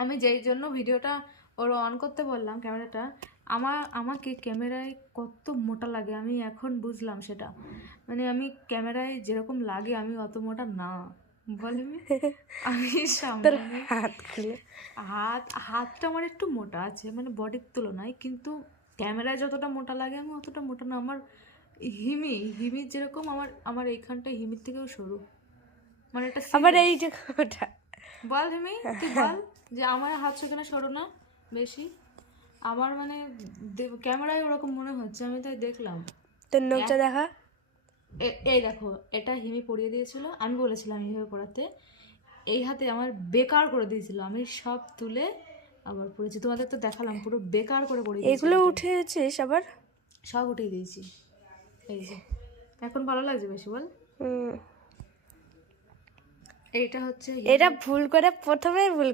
আমি যেই জন্য ভিডিওটা ওর অন করতে বললাম ক্যামেরাটা, আমাকে ক্যামেরায় কত মোটা লাগে আমি এখন বুঝলাম সেটা। মানে আমি ক্যামেরায় যেরকম লাগে আমি অত মোটা না, বলবি? আমি সামনে হাতটা আমার একটু মোটা আছে মানে বডির তুলনায়, কিন্তু ক্যামেরায় যতটা মোটা লাগে আমি অতটা মোটা না। আমার হিমির যেরকম আমার এইখানটা হিমির থেকেও সরু, মানে একটা আবার এই যে ওটা বল হিমি, তুই বল যে আমার হাত সেখানে সরু না বেশি। আমার মানে ক্যামেরায় ওরকম মনে হচ্ছে, আমি তাই দেখলাম। তোর নোকটা দেখা। এই দেখো, এটা হিমি পরিয়ে দিয়েছিল, আমি বলেছিলাম এইভাবে পড়াতে, এই হাতে আমার বেকার করে দিয়েছিল, আমি সব তুলে আবার পড়েছি, তোমাদের তো দেখালাম পুরো বেকার করে পড়ে দিয়েছি। এগুলো উঠেছিস আবার? সব উঠিয়ে দিয়েছি, এই যে এখন ভালো লাগছে বেশি, বল? এইটা হচ্ছে এটা ভুল করে প্রথমেই ভুল